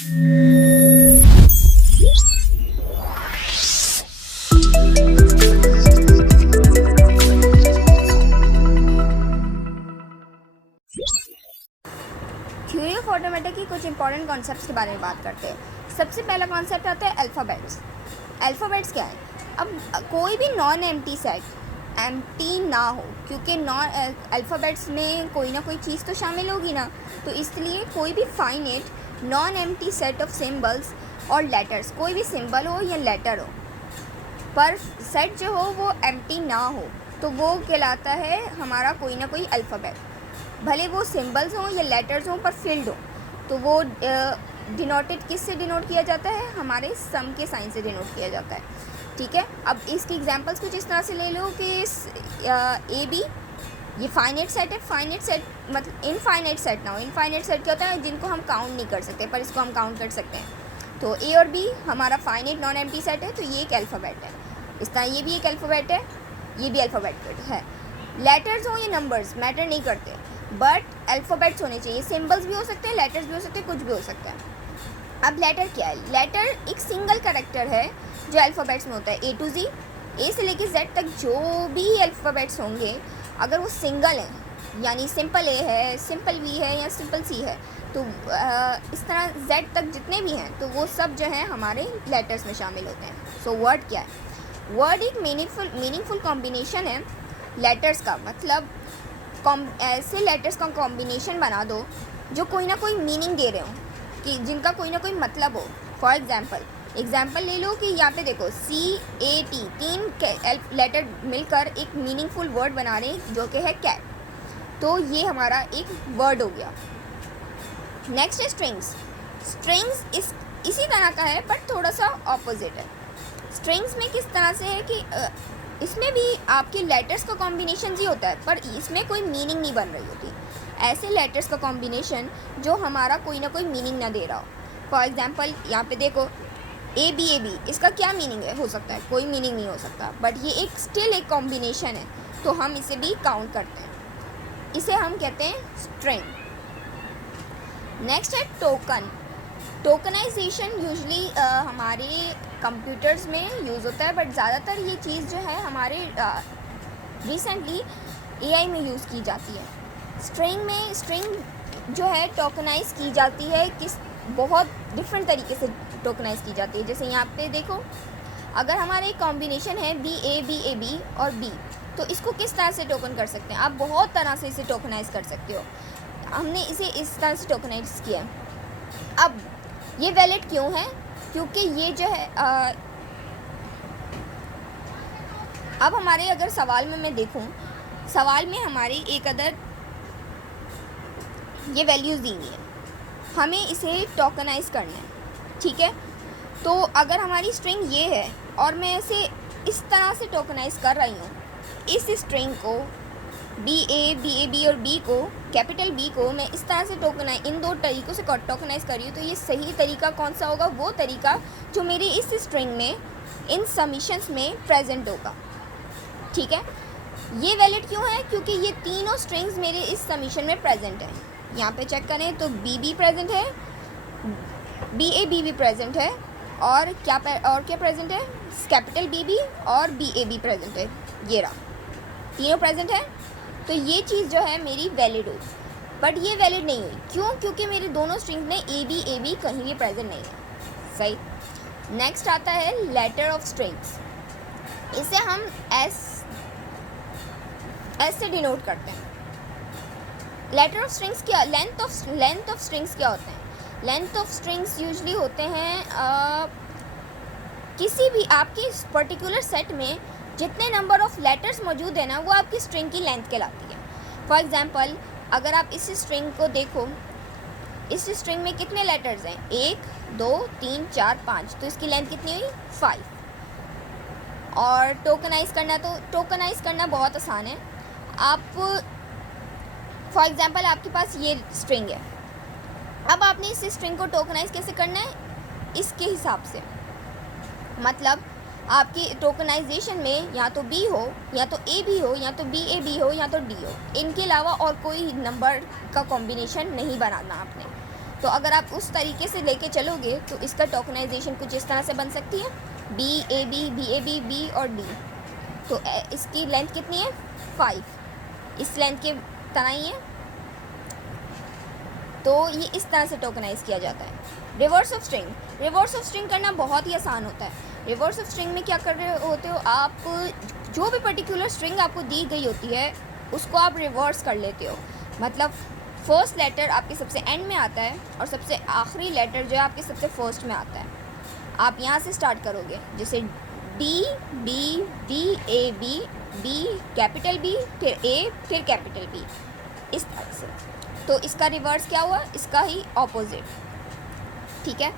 Theory of automata की कुछ important concepts के बारे में बात करते हैं। सबसे पहला कॉन्सेप्ट आता है अल्फ़ाबेट्स। अल्फ़ाबेट्स क्या है? अब कोई भी नॉन एम्प्टी सेट एम्प्टी ना हो, क्योंकि नॉन अल्फ़ाबेट्स में कोई ना कोई चीज़ तो शामिल होगी ना, तो इसलिए कोई भी finite non empty set of symbols और लेटर्स, कोई भी सिंबल हो या लेटर हो, पर सेट जो हो वो एम्प्टी ना हो, तो वो कहलाता है हमारा कोई ना कोई अल्फ़ाबेट। भले वो सिंबल्स हों या लेटर्स हों पर फिल्ड हो, तो वो डिनोटेड किस से डिनोट किया जाता है? हमारे सम के साइन से डिनोट किया जाता है। ठीक है, अब इसकी एग्जांपल्स कुछ इस तरह से ले लो कि ए बी ये फाइनाइट सेट है। फाइनाइट सेट मतलब इनफाइनाइट सेट ना हो। इनफाइनाइट सेट क्या होता है? जिनको हम काउंट नहीं कर सकते, पर इसको हम काउंट कर सकते हैं। तो ए और बी हमारा फाइनाइट नॉन एम्प्टी सेट है, तो ये एक अल्फ़ाबेट है। इस तरह ये भी एक अल्फ़ाबेट है, ये भी अल्फ़ाबेट है। लेटर्स हो या नंबर्स मैटर नहीं करते, बट अल्फ़ाबेट्स होने चाहिए। सिंबल्स भी हो सकते हैं, लेटर्स भी हो सकते हैं, कुछ भी हो सकता है। अब लेटर क्या है? लेटर एक सिंगल कैरेक्टर है जो अल्फ़ाबेट्स में होता है। ए टू जी, ए से लेके जेड तक जो भी अल्फ़ाबेट्स होंगे, अगर वो सिंगल हैं, यानी सिंपल ए है, सिंपल बी है या सिंपल सी है, तो इस तरह जेड तक जितने भी हैं, तो वो सब जो हैं हमारे लेटर्स में शामिल होते हैं। सो वर्ड क्या है? वर्ड एक मीनिंगफुल कॉम्बिनेशन है लेटर्स का। मतलब ऐसे लेटर्स का कॉम्बिनेशन बना दो जो कोई ना कोई मीनिंग दे रहे हो, कि जिनका कोई ना कोई मतलब हो। फॉर एग्जाम्पल ले लो कि यहाँ पे देखो CAT, 3 लेटर मिलकर एक मीनिंगफुल वर्ड बना रहे हैं जो कि है कैट। तो ये हमारा एक वर्ड हो गया। नेक्स्ट है स्ट्रिंग्स। स्ट्रिंग्स इसी तरह का है पर थोड़ा सा ऑपोजिट है। स्ट्रिंग्स में किस तरह से है कि इसमें भी आपके लेटर्स का कॉम्बिनेशन ही होता है, पर इसमें कोई मीनिंग नहीं बन रही होती। ऐसे लेटर्स का कॉम्बिनेशन जो हमारा कोई ना कोई मीनिंग ना दे रहा हो। फॉर एग्जांपल यहाँ पे देखो ABAB, इसका क्या मीनिंग है? हो सकता है कोई मीनिंग नहीं हो सकता, बट ये एक स्टिल एक कॉम्बिनेशन है, तो हम इसे भी काउंट करते हैं। इसे हम कहते हैं स्ट्रिंग। नेक्स्ट है टोकन। टोकनाइजेशन यूजली हमारे कंप्यूटर्स में यूज़ होता है, बट ज़्यादातर ये चीज़ जो है हमारे रिसेंटली AI में यूज़ की जाती है। स्ट्रिंग जो है टोकनाइज की जाती है, किस बहुत डिफरेंट तरीके से टोकनाइज की जाती है। जैसे यहाँ पे देखो, अगर हमारा एक कॉम्बिनेशन है BABAB और B, तो इसको किस तरह से टोकन कर सकते हैं? आप बहुत तरह से इसे टोकनाइज कर सकते हो। हमने इसे इस तरह से टोकनाइज किया। अब ये वैलिड क्यों है? क्योंकि ये जो है अब हमारे अगर सवाल में मैं देखूं, सवाल में हमारी एक अदर ये वैल्यूज़ दी हुई है, हमें इसे टोकनाइज करना है। ठीक है, तो अगर हमारी स्ट्रिंग ये है और मैं इसे इस तरह से टोकनाइज कर रही हूँ, इस स्ट्रिंग को BABAB और B को, कैपिटल B को मैं इस तरह से इन दो तरीक़ों से टोकनाइज कर रही हूँ, तो ये सही तरीका कौन सा होगा? वो तरीका जो मेरी इस स्ट्रिंग में इन समीशंस में प्रेजेंट होगा। ठीक है, ये वैलिड क्यों है? क्योंकि ये तीनों स्ट्रिंग्स मेरे इस समीशन में प्रेजेंट हैं। यहाँ पे चेक करें तो BB प्रेजेंट है, BAB भी प्रेजेंट है, और क्या प्रेजेंट है? कैपिटल BB और BAB प्रेजेंट है। ये रहा, तीनों प्रेजेंट है, तो ये चीज़ जो है मेरी वैलिड हुई। बट ये वैलिड नहीं हुई, क्यों? क्योंकि मेरे दोनों स्ट्रिंग में ABAB कहीं भी प्रेजेंट नहीं है। सही। नेक्स्ट आता है लेटर ऑफ स्ट्रिंग्स। इसे हम S से डिनोट करते हैं। लेटर ऑफ स्ट्रिंग्स क्या? लेंथ ऑफ स्ट्रिंग्स क्या होते हैं? लेंथ ऑफ स्ट्रिंग्स यूजली होते हैं किसी भी आपकी पर्टिकुलर सेट में जितने नंबर ऑफ लेटर्स मौजूद है ना, वो आपकी स्ट्रिंग की लेंथ कहलाती है। फॉर एग्जांपल, अगर आप इस स्ट्रिंग को देखो, इस स्ट्रिंग में कितने लेटर्स हैं? 1 2 3 4 5, तो इसकी लेंथ कितनी हुई? 5। और टोकनाइज करना बहुत आसान है। आप फॉर एग्जांपल आपके पास ये स्ट्रिंग है, अब आपने इस स्ट्रिंग को टोकनाइज कैसे करना है? इसके हिसाब से। मतलब आपकी टोकनाइजेशन में या तो B हो, या तो AB हो, या तो BAB हो, या तो D हो, इनके अलावा और कोई नंबर का कॉम्बिनेशन नहीं बनाना आपने। तो अगर आप उस तरीके से लेके चलोगे तो इसका टोकनाइजेशन कुछ इस तरह से बन सकती है, बी ए बी बी और डी। तो इसकी लेंथ कितनी है 5, इस लेंथ के तरह ही है। तो ये इस तरह से टोकनाइज किया जाता है। Reverse of string, reverse of string करना बहुत ही आसान होता है। रिवर्स ऑफ स्ट्रिंग में क्या कर रहे होते हो आप, जो भी पर्टिकुलर स्ट्रिंग आपको दी गई होती है उसको आप रिवर्स कर लेते हो। मतलब फर्स्ट लेटर आपके सबसे एंड में आता है और सबसे आखिरी लेटर जो है आपके सबसे फर्स्ट में आता है। आप यहाँ से स्टार्ट करोगे, जैसे D B B A B B capital B फिर ए फिर कैपिटल बी, इस तरह से। तो इसका रिवर्स क्या हुआ, इसका ही ऑपोजिट, ठीक है।